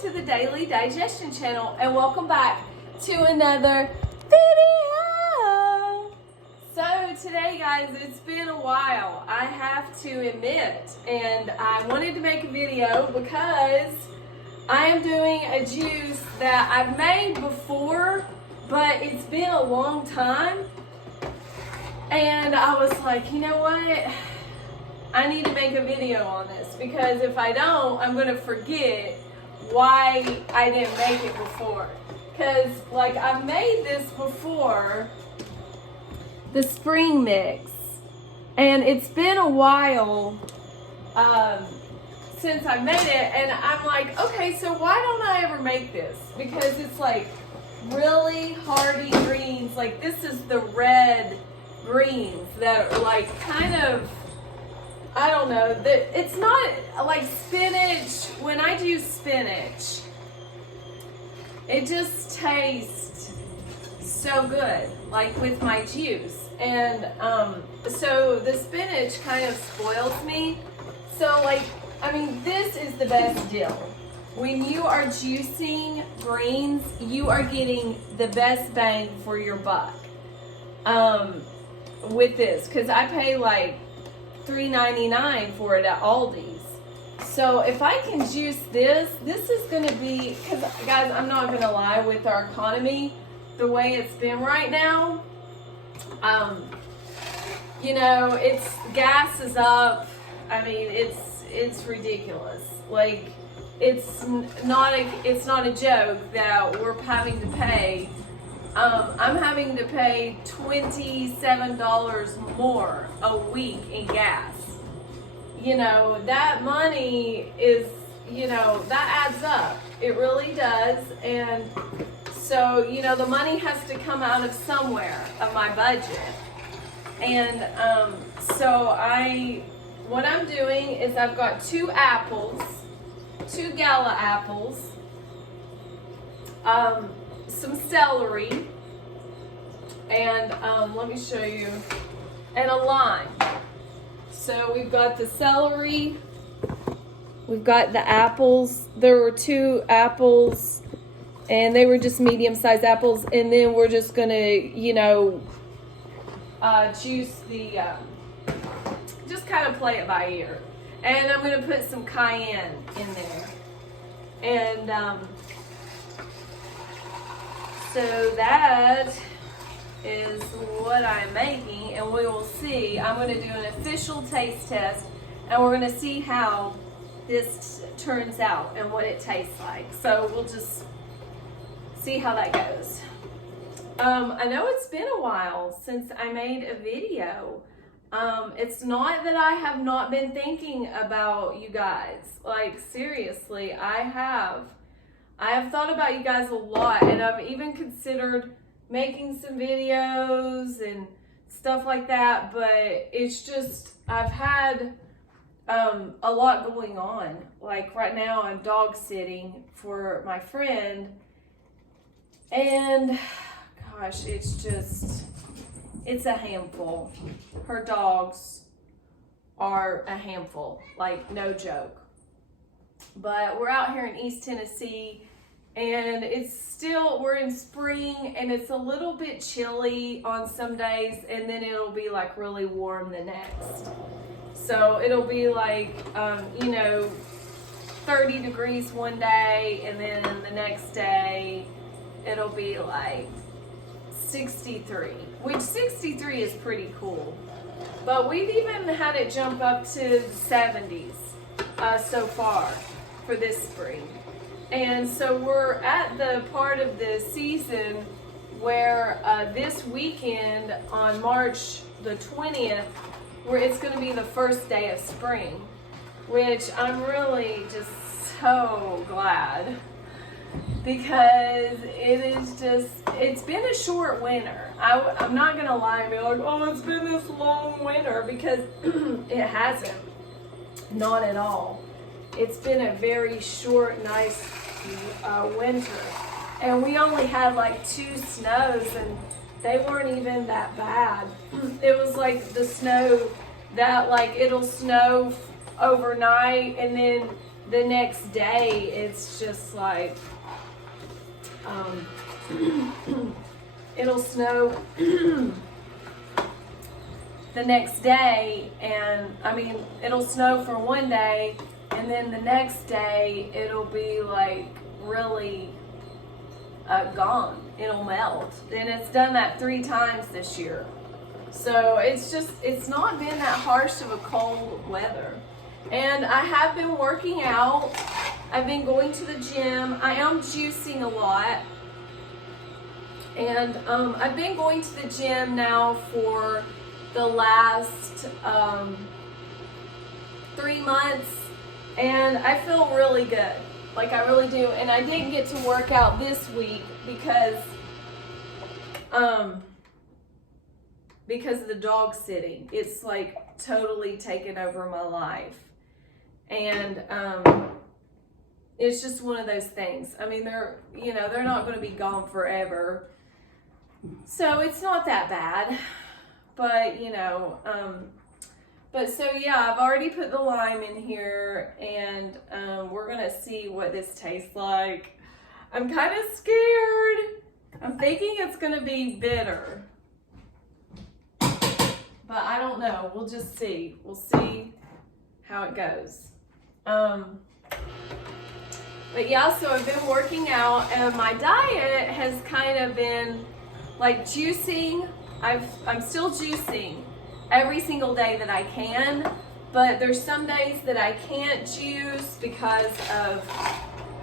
to the Daily Digestion channel and welcome back to another video. So today guys, it's been a while, I have to admit, and I wanted to make a video because I am doing a juice that I've made before, but it's been a long time, and I was like, you know what? I need to make a video on this because if I don't, I'm going to forget why I didn't make it before. Because, like, I've made this before, the spring mix, and it's been a while since I made it, and I'm like, okay, so why don't I ever make this? Because it's like really hardy greens. Like, this is the red greens that are like kind of, I don't know, that it's not like spinach. When I do spinach, it just tastes so good, like with my juice. And so the spinach kind of spoils me. So like, I mean, this is the best deal. When you are juicing greens, you are getting the best bang for your buck with this, because I pay like $3.99 for it at Aldi's. So if I can juice this is going to be, because guys, I'm not going to lie, with our economy the way it's been right now, you know, it's gas is up. I mean, it's ridiculous. Like, it's not a joke that we're having to pay. I'm having to pay $27 more a week in gas. You know, that money is, you know, that adds up. It really does. And so, you know, the money has to come out of somewhere of my budget. And so what I'm doing is I've got two Gala apples, some celery, and let me show you, and a lime. So we've got the celery, we've got the apples. There were two apples, and they were just medium-sized apples, and then we're just gonna, you know, juice the, just kind of play it by ear. And I'm gonna put some cayenne in there. And so that is what I'm making, and we will see. I'm going to do an official taste test, and we're going to see how this turns out and what it tastes like. So we'll just see how that goes. I know it's been a while since I made a video. It's not that I have not been thinking about you guys. Like, seriously, I have thought about you guys a lot, and I've even considered making some videos and stuff like that, but it's just, I've had a lot going on. Like right now I'm dog sitting for my friend, and gosh, it's a handful. Her dogs are a handful, like no joke. But we're out here in East Tennessee, and we're in spring, and it's a little bit chilly on some days, and then it'll be like really warm the next. So it'll be like, you know, 30 degrees one day, and then the next day it'll be like 63, which 63 is pretty cool. But we've even had it jump up to the 70s so far for this spring. And so we're at the part of the season where this weekend on March the 20th, where it's going to be the first day of spring, which I'm really just so glad, because it's been a short winter. I'm not going to lie and be like, oh, it's been this long winter, because it hasn't. Not at all. It's been a very short, nice winter. And we only had like 2 snows, and they weren't even that bad. It was like the snow that, like, it'll snow overnight, and then the next day it's just like, it'll snow the next day, and I mean, it'll snow for one day, and then the next day it'll be like really gone. It'll melt. And it's done that 3 times this year. So it's not been that harsh of a cold weather. And I have been working out. I've been going to the gym. I am juicing a lot. And I've been going to the gym now for the last 3 months, and I feel really good. Like, I really do. And I didn't get to work out this week because of the dog sitting. It's like totally taken over my life. And it's just one of those things. I mean, they're not going to be gone forever. So it's not that bad. But, but so yeah, I've already put the lime in here, and we're going to see what this tastes like. I'm kind of scared. I'm thinking it's going to be bitter. But I don't know. We'll just see. We'll see how it goes. But yeah, so I've been working out, and my diet has kind of been like juicing. I'm still juicing every single day that I can, but there's some days that I can't juice because of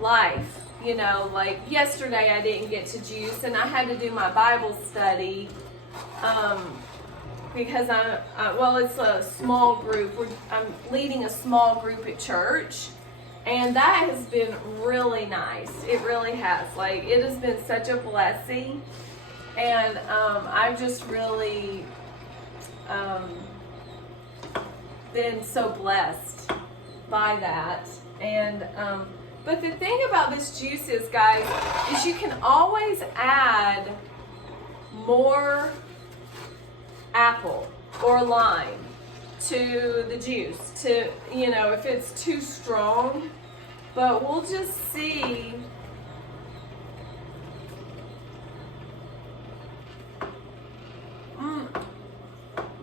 life. Like yesterday I didn't get to juice, and I had to do my Bible study because it's a small group. I'm leading a small group at church, and that has been really nice. It really has. Like, it has been such a blessing. And I've just really been so blessed by that. And but the thing about this juice is, guys, is you can always add more apple or lime to the juice to, if it's too strong. But we'll just see.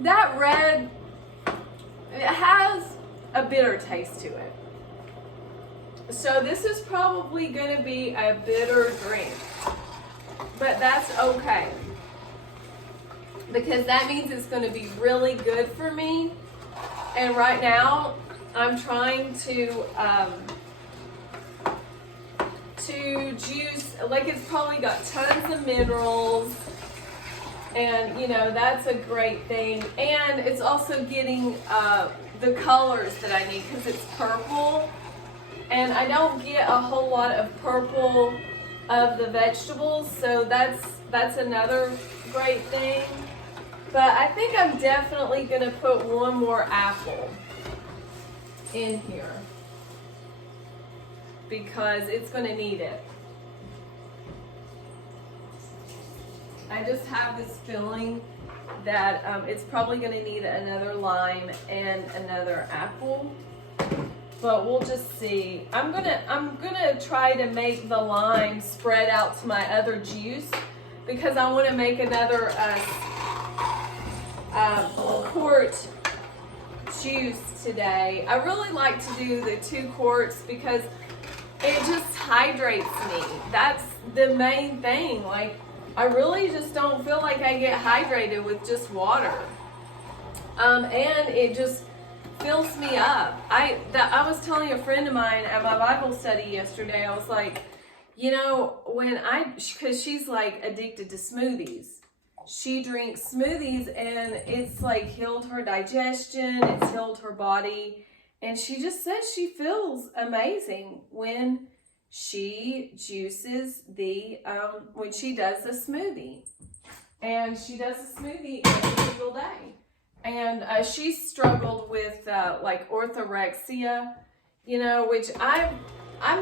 That red, it has a bitter taste to it. So this is probably going to be a bitter drink. But that's okay. Because that means it's going to be really good for me. And right now, I'm trying to juice, like, it's probably got tons of minerals. And, that's a great thing. And it's also getting the colors that I need, because it's purple. And I don't get a whole lot of purple of the vegetables. So that's another great thing. But I think I'm definitely going to put one more apple in here, because it's going to need it. I just have this feeling that it's probably going to need another lime and another apple, but we'll just see. I'm gonna try to make the lime spread out to my other juice, because I want to make another quart juice today. I really like to do the 2 quarts because it just hydrates me. That's the main thing. Like, I really just don't feel like I get hydrated with just water. And it just fills me up. I was telling a friend of mine at my Bible study yesterday, I was like, because she's like addicted to smoothies. She drinks smoothies, and it's like healed her digestion, it's healed her body. And she just said she feels amazing when she juices when she does a smoothie. And she does a smoothie every single day. And she struggled with like orthorexia, which I've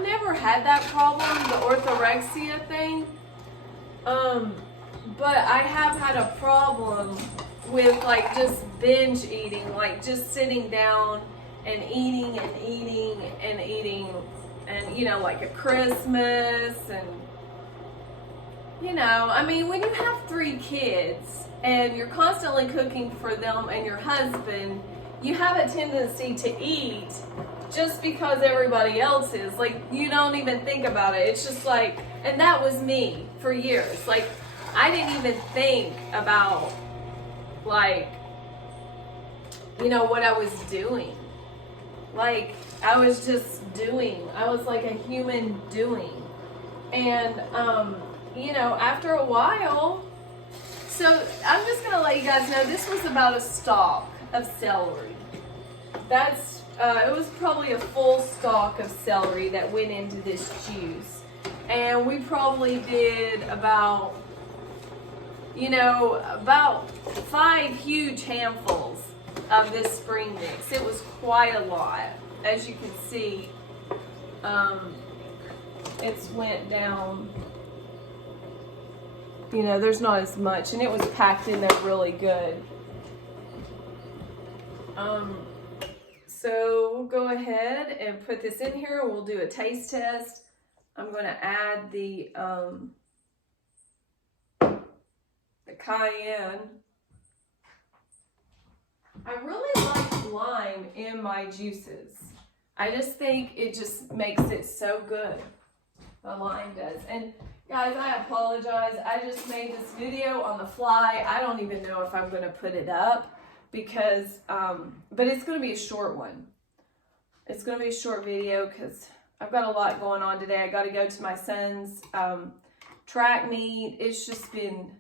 never had that problem, the orthorexia thing. But I have had a problem with like just binge eating, like just sitting down and eating and eating and eating, and you know, like a Christmas, and you know, I mean, when you have 3 kids and you're constantly cooking for them and your husband, you have a tendency to eat just because everybody else is. Like, you don't even think about it. It's just like, and that was me for years. Like, I didn't even think about, like, you know, what I was doing. Like, I was just doing. I was like a human doing. And, you know, after a while, so I'm just going to let you guys know this was about a stalk of celery. That's, it was probably a full stalk of celery that went into this juice. And we probably did about, you know, about 5 huge handfuls of this spring mix. It was quite a lot. As you can see, it's went down, you know, there's not as much, and it was packed in there really good. So we'll go ahead and put this in here. We'll do a taste test. I'm going to add the cayenne. I really like lime in my juices. I just think it just makes it so good. The lime does. And guys, I apologize. I just made this video on the fly. I don't even know if I'm going to put it up because, but it's going to be a short one. It's going to be a short video because I've got a lot going on today. I got to go to my son's track meet. It's just been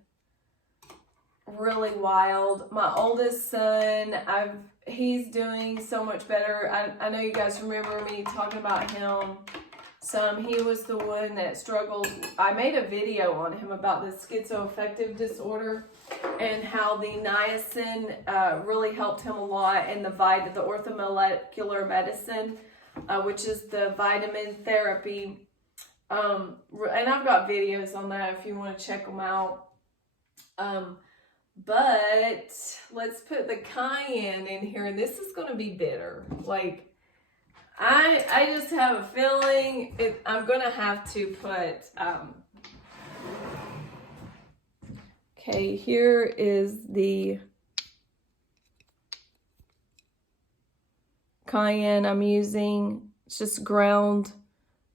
really wild. My oldest son, he's doing so much better. I know you guys remember me talking about him some. He was the one that struggled. I made a video on him about the schizoaffective disorder and how the niacin really helped him a lot, and the orthomolecular medicine, which is the vitamin therapy. And I've got videos on that if you want to check them out. But let's put the cayenne in here, and this is going to be bitter. Like, I just have a feeling I'm going to have to put, okay, here is the cayenne I'm using. It's just ground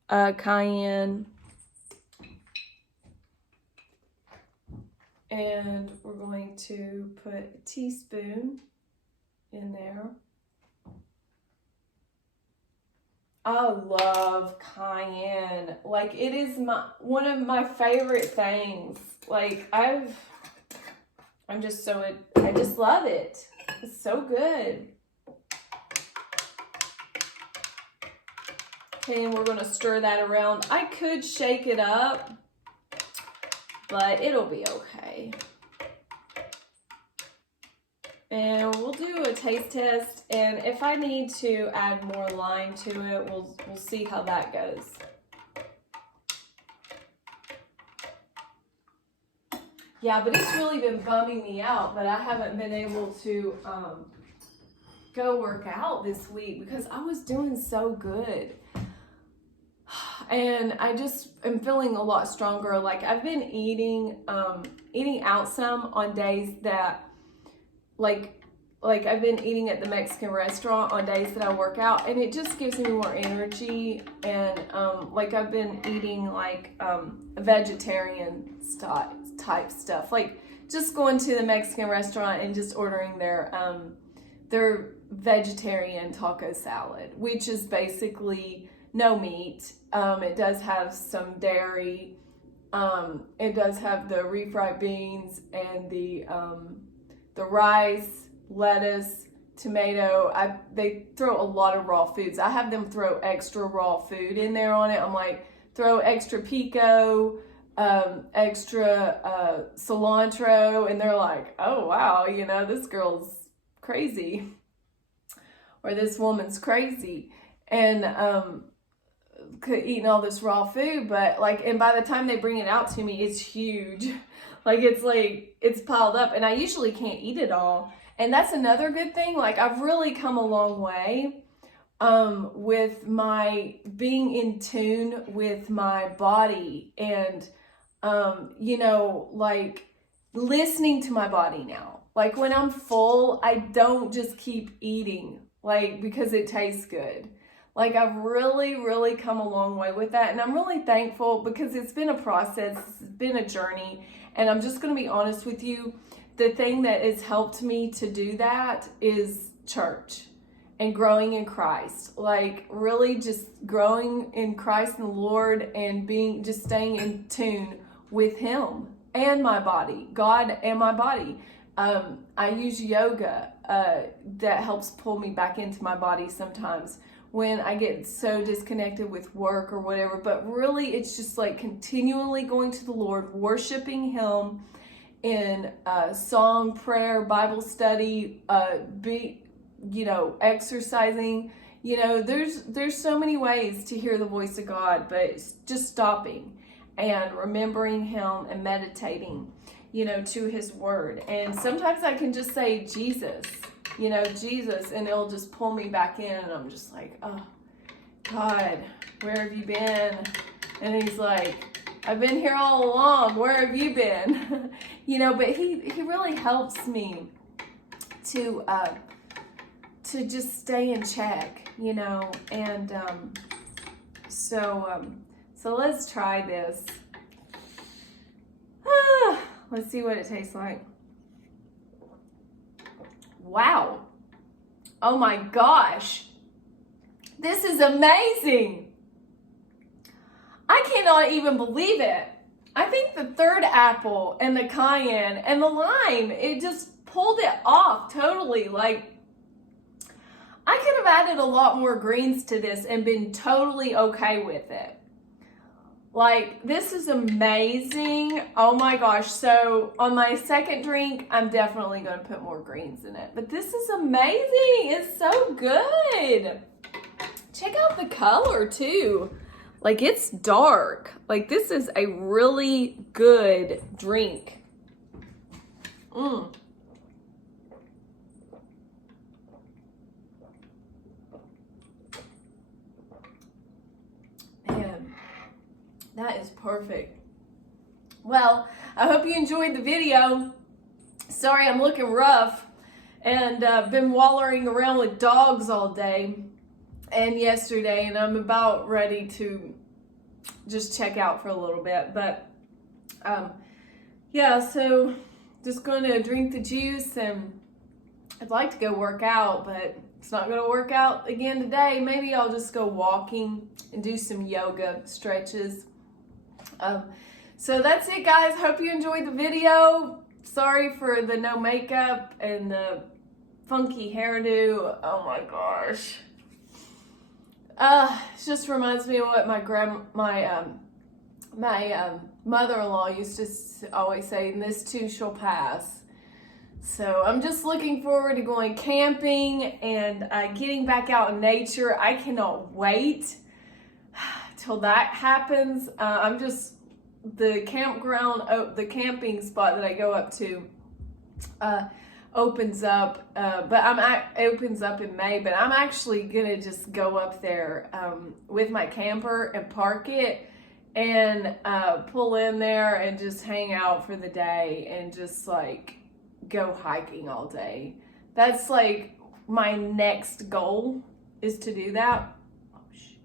cayenne. And we're going to put a teaspoon in there. I love cayenne. Like, it is one of my favorite things. Like, I just love it. It's so good. Okay, and we're gonna stir that around. I could shake it up, but it'll be okay. And we'll do a taste test, and if I need to add more lime to it, we'll see how that goes. Yeah, but it's really been bumming me out that I haven't been able to go work out this week because I was doing so good. And I just am feeling a lot stronger. Like, I've been eating out some on days that, like I've been eating at the Mexican restaurant on days that I work out, and it just gives me more energy. And like, I've been eating like vegetarian type stuff, like just going to the Mexican restaurant and just ordering their vegetarian taco salad, which is basically no meat. It does have some dairy. It does have the refried beans and the rice, lettuce, tomato. They throw a lot of raw foods. I have them throw extra raw food in there on it. I'm like, throw extra pico, extra cilantro, and they're like, oh wow, you know, this girl's crazy, or this woman's crazy, and eating all this raw food. But like, and by the time they bring it out to me, it's huge. Like, it's piled up, and I usually can't eat it all. And that's another good thing. Like, I've really come a long way with my being in tune with my body and, like listening to my body now. Like when I'm full, I don't just keep eating, like because it tastes good. Like I've really, really come a long way with that. And I'm really thankful because it's been a process, it's been a journey. And I'm just going to be honest with you. The thing that has helped me to do that is church and growing in Christ. Like really just growing in Christ and the Lord and just staying in tune with Him and my body, God and my body. I use yoga that helps pull me back into my body sometimes when I get so disconnected with work or whatever. But really, it's just like continually going to the Lord, worshiping Him in song, prayer, Bible study, exercising. There's so many ways to hear the voice of God, but it's just stopping and remembering Him and meditating, to His word. And sometimes I can just say Jesus, Jesus, and it'll just pull me back in, and I'm just like, oh God, where have you been? And He's like, I've been here all along, where have you been? But he really helps me to just stay in check, and so let's try this. Let's see what it tastes like. Wow. Oh my gosh. This is amazing. I cannot even believe it. I think the third apple and the cayenne and the lime, it just pulled it off totally. Like, I could have added a lot more greens to this and been totally okay with it. Like, this is amazing. Oh my gosh. So on my second drink, I'm definitely going to put more greens in it. But this is amazing. It's so good. Check out the color too. Like, it's dark. Like, this is a really good drink. Man, that is perfect. Well, I hope you enjoyed the video. Sorry I'm looking rough, and been wallowing around with dogs all day and yesterday, and I'm about ready to just check out for a little bit. But yeah, so just going to drink the juice, and I'd like to go work out, but it's not going to work out again today. Maybe I'll just go walking and do some yoga stretches. So that's it, guys. Hope you enjoyed the video. Sorry for the no makeup and the funky hairdo. Oh my gosh. It just reminds me of what my mother-in-law used to always say, and this too shall pass. So I'm just looking forward to going camping and getting back out in nature. I cannot wait till that happens. The campground, the camping spot that I go up to opens up, opens up in May, but I'm actually gonna just go up there with my camper and park it and pull in there and just hang out for the day and just like go hiking all day. That's like my next goal, is to do that. Oh shit.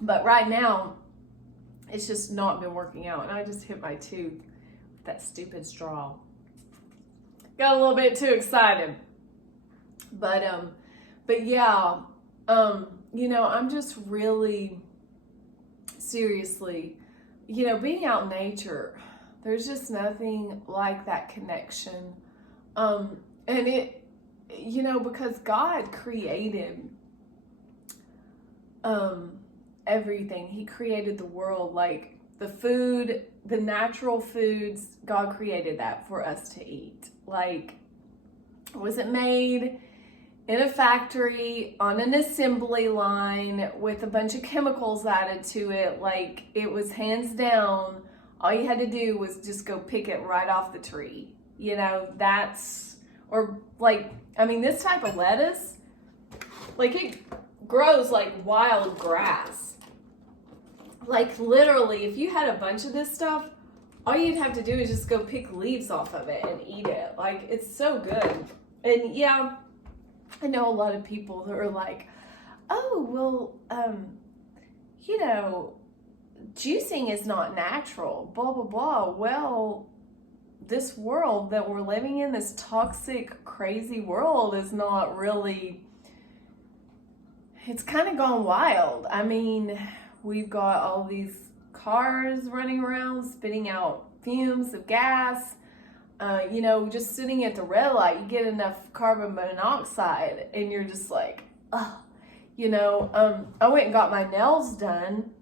But right now, it's just not been working out, and I just hit my tooth with that stupid straw. Got a little bit too excited. But yeah, I'm just really seriously, being out in nature, there's just nothing like that connection. And it, because God created everything. He created the world, like the food, the natural foods, God created that for us to eat. Like, was it made in a factory on an assembly line with a bunch of chemicals added to it? Like, it was hands down, all you had to do was just go pick it right off the tree, You know, that's, or like, I mean, this type of lettuce, like it grows like wild grass. Like literally, if you had a bunch of this stuff, all you'd have to do is just go pick leaves off of it and eat it. Like, it's so good. And yeah, I know a lot of people who are like, oh, well, you know, juicing is not natural, blah, blah, blah. Well, this world that we're living in, this toxic, crazy world is not really, it's kind of gone wild. I mean, we've got all these cars running around, spitting out fumes of gas. You know, just sitting at the red light, you get enough carbon monoxide and you're just like, oh, you know, I went and got my nails done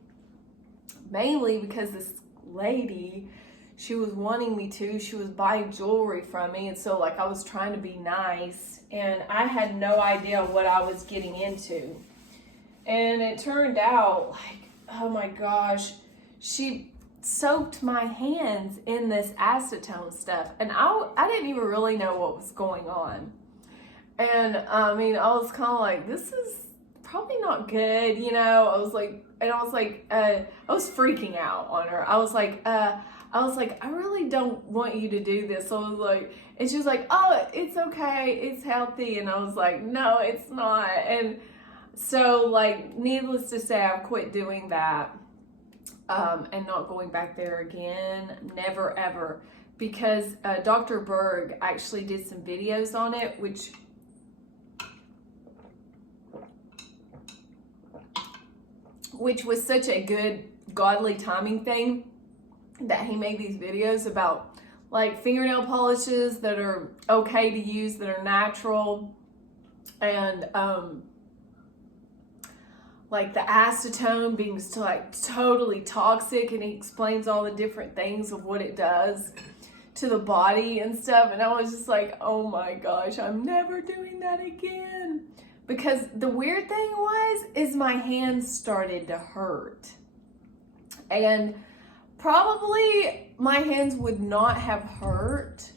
mainly because this lady, she was wanting me to, she was buying jewelry from me. And so like I was trying to be nice and I had no idea what I was getting into. And it turned out like, oh my gosh, she soaked my hands in this acetone stuff, and I didn't even really know what was going on. And I mean, I was kind of like, this is probably not good, you know. I was like, I was freaking out on her. I was like, I really don't want you to do this. So I was like, and she was like, oh, it's okay, it's healthy. And I was like, no, it's not. And so like, needless to say, I've quit doing that. And not going back there again, never ever, because Dr. Berg actually did some videos on it, which was such a good godly timing thing, that he made these videos about like fingernail polishes that are okay to use, that are natural, and like the acetone being like totally toxic, and he explains all the different things of what it does to the body and stuff. And I was just like, oh my gosh, I'm never doing that again. Because the weird thing is my hands started to hurt. And probably my hands would not have hurt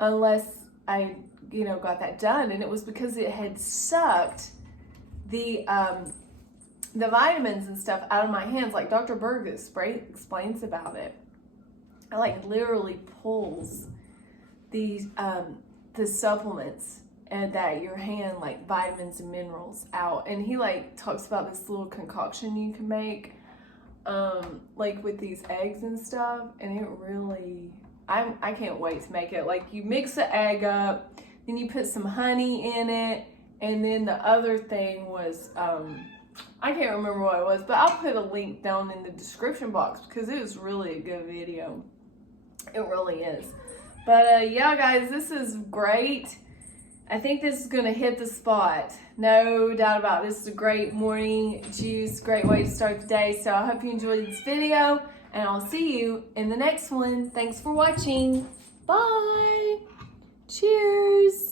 unless I, you know, got that done. And it was because it had sucked the vitamins and stuff out of my hands. Like Dr. Berg explains about it. I like literally pulls these the supplements and that your hand, like vitamins and minerals, out. And he like talks about this little concoction you can make like with these eggs and stuff, and it really, I can't wait to make it. Like you mix the egg up, then you put some honey in it, and then the other thing was I can't remember what it was, but I'll put a link down in the description box because it was really a good video. It really is. But yeah, guys, this is great. I think this is going to hit the spot. No doubt about it. This is a great morning juice, great way to start the day. So I hope you enjoyed this video, and I'll see you in the next one. Thanks for watching. Bye. Cheers.